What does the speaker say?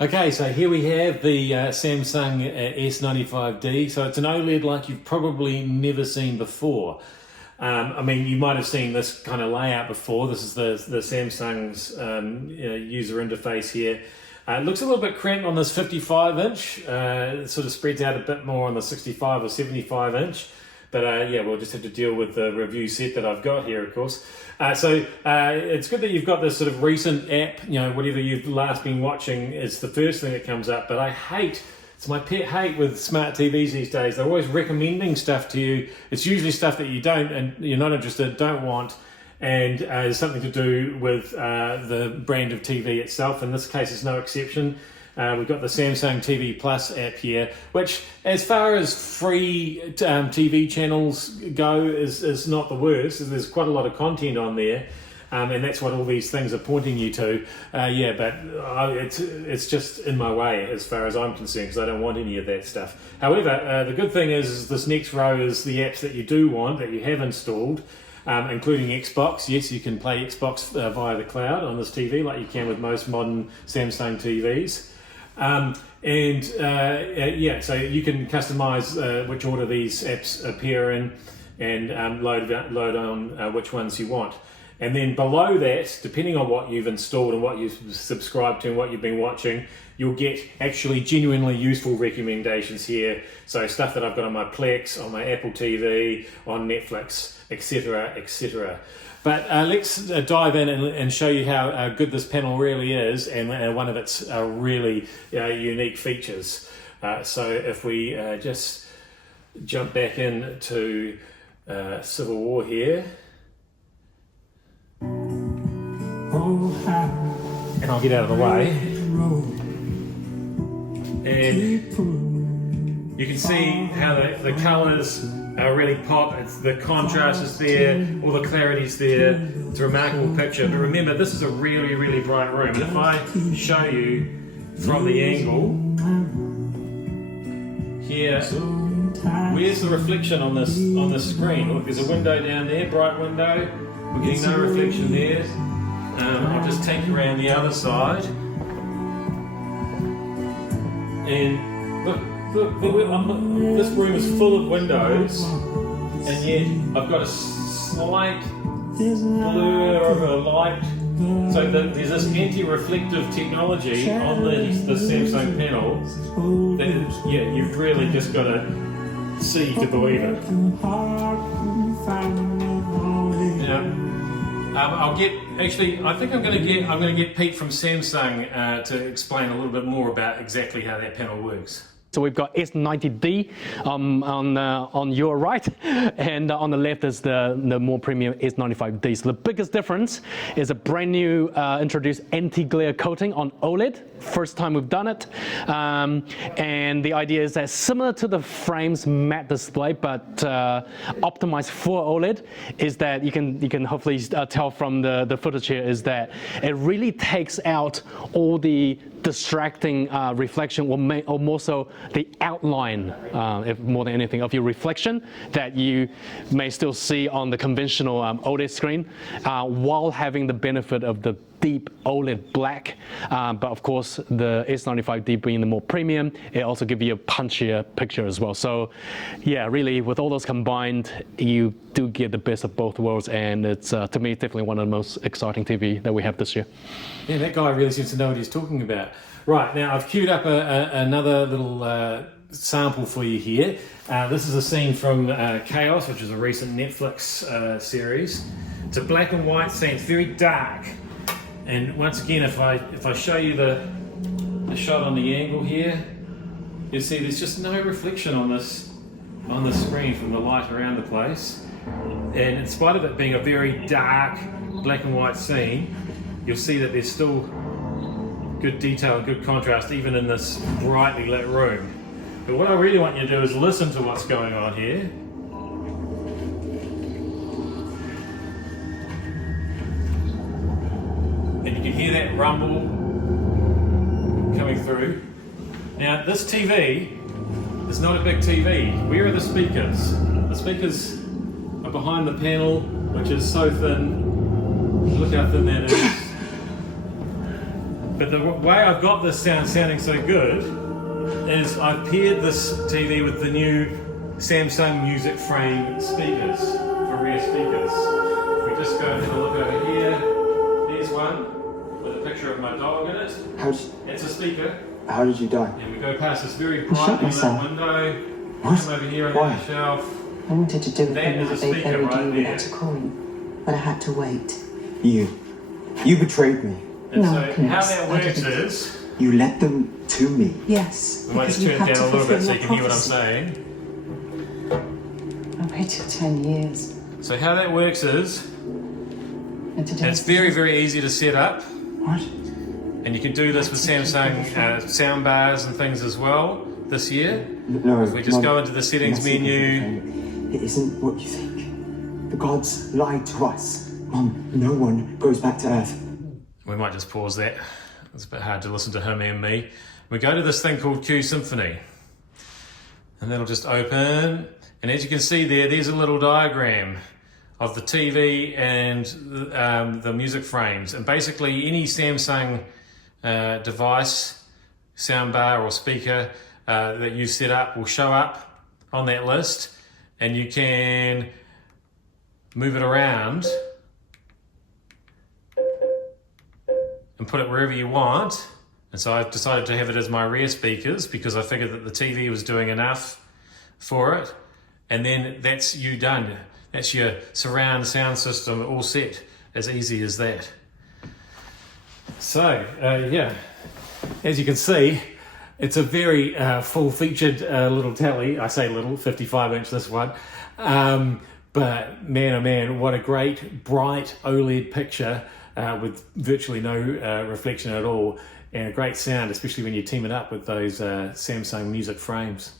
Okay, so here we have the Samsung S95D. So it's an OLED like you've probably never seen before. I mean, you might have seen this kind of layout before. This is the Samsung's user interface here. It looks a little bit cramped on this 55-inch. It sort of spreads out a bit more on the 65 or 75-inch. But yeah, we'll just have to deal with the review set that I've got here, of course. So it's good that you've got this sort of recent app, whatever you've last been watching is the first thing that comes up. But it's my pet hate with smart TVs these days. They're always recommending stuff to you. It's usually stuff that you don't, and you're not interested, don't want, and it's something to do with the brand of TV itself. In this case, it's no exception. We've got the Samsung TV Plus app here, which, as far as free TV channels go, is not the worst. There's quite a lot of content on there, and that's what all these things are pointing you to. Yeah, but it's just in my way as far as I'm concerned, because I don't want any of that stuff. However, the good thing is this next row is the apps that you do want, that you have installed, including Xbox. Yes, you can play Xbox via the cloud on this TV, like you can with most modern Samsung TVs. Yeah, so you can customize which order these apps appear in and load on which ones you want. And then below that, depending on what you've installed and what you've subscribed to and what you've been watching, you'll get actually genuinely useful recommendations here. So stuff that I've got on my Plex, on my Apple TV, on Netflix, etc., etc. But let's dive in and show you how good this panel really is, and one of its really unique features. So if we just jump back into Civil War here, and I'll get out of the way, and you can see how the colours really pop. It's the contrast is there, all the clarity is there. It's a remarkable picture. But remember, this is a really, really bright room. And if I show you from the angle here, where's the reflection on this screen? Look, there's a window down there, bright window. We're getting no reflection there. I'll just take you around the other side, and look, this room is full of windows, and yet I've got a slight blur of a light. So there's this anti-reflective technology on the Samsung panel that, yeah, you've really just got to see to believe it. I think I'm going to get Pete from Samsung to explain a little bit more about exactly how that panel works. So we've got S90D on your right, and on the left is the more premium S95D. So the biggest difference is a brand new introduced anti-glare coating on OLED. First time we've done it, and the idea is that similar to the frame's matte display, but optimized for OLED, is that you can hopefully tell from the footage here is that it really takes out all the distracting reflection, or more so the outline, if more than anything, of your reflection that you may still see on the conventional OLED screen, while having the benefit of the deep OLED black. But of course, the S95D being the more premium, it also gives you a punchier picture as well. So yeah, really, with all those combined, you do get the best of both worlds, and it's to me definitely one of the most exciting TV that we have this year. Yeah, that guy really seems to know what he's talking about. Right, now I've queued up another little sample for you here. This is a scene from Chaos, which is a recent Netflix series. It's a black and white scene. It's very dark. And once again, if I show you the shot on the angle here, you'll see there's just no reflection on this screen from the light around the place. And in spite of it being a very dark black and white scene, you'll see that there's still good detail and good contrast even in this brightly lit room. But what I really want you to do is listen to what's going on here. And you can hear that rumble coming through. Now, this TV is not a big TV. Where are the speakers? The speakers are behind the panel, which is so thin. Look how thin that is. But the way I've got this sounding so good is I've paired this TV with the new Samsung Music Frame speakers, for rear speakers. If we just go and have a look over here, there's one with a picture of my dog in it. It's a speaker. How did you die? And we go past this very shot brightly lit myself. window. What? Come over here on Why? the shelf. I wanted to do it That when is a they speaker buried right you there. without a coin, but I had to wait. You betrayed me. And No, so Knut, how that I works didn't. is, You led them to me. Yes, we might because just you turn it had down to a little bit fulfill so your you can hear what I'm prophecy. saying. I waited 10 years, So how that works is, and today it's very, very easy to set up. What? And you can do this with Samsung sound bars and things as well this year. No. If we just Mum, go into the settings messing with menu. me, friend. It isn't what you think. The gods lied to us. Mum, no one goes back to Earth. We might just pause that. It's a bit hard to listen to him and me. We go to this thing called Q Symphony. And that'll just open. And as you can see there's a little diagram of the TV and the music frames. And basically any Samsung device, soundbar or speaker that you set up will show up on that list, and you can move it around and put it wherever you want. And so I've decided to have it as my rear speakers because I figured that the TV was doing enough for it. And then that's you done. That's your surround sound system all set. As easy as that. So, yeah, as you can see, it's a very full-featured little telly. I say little, 55-inch this one. But man, oh man, what a great, bright OLED picture with virtually no reflection at all. And a great sound, especially when you team it up with those Samsung Music Frames.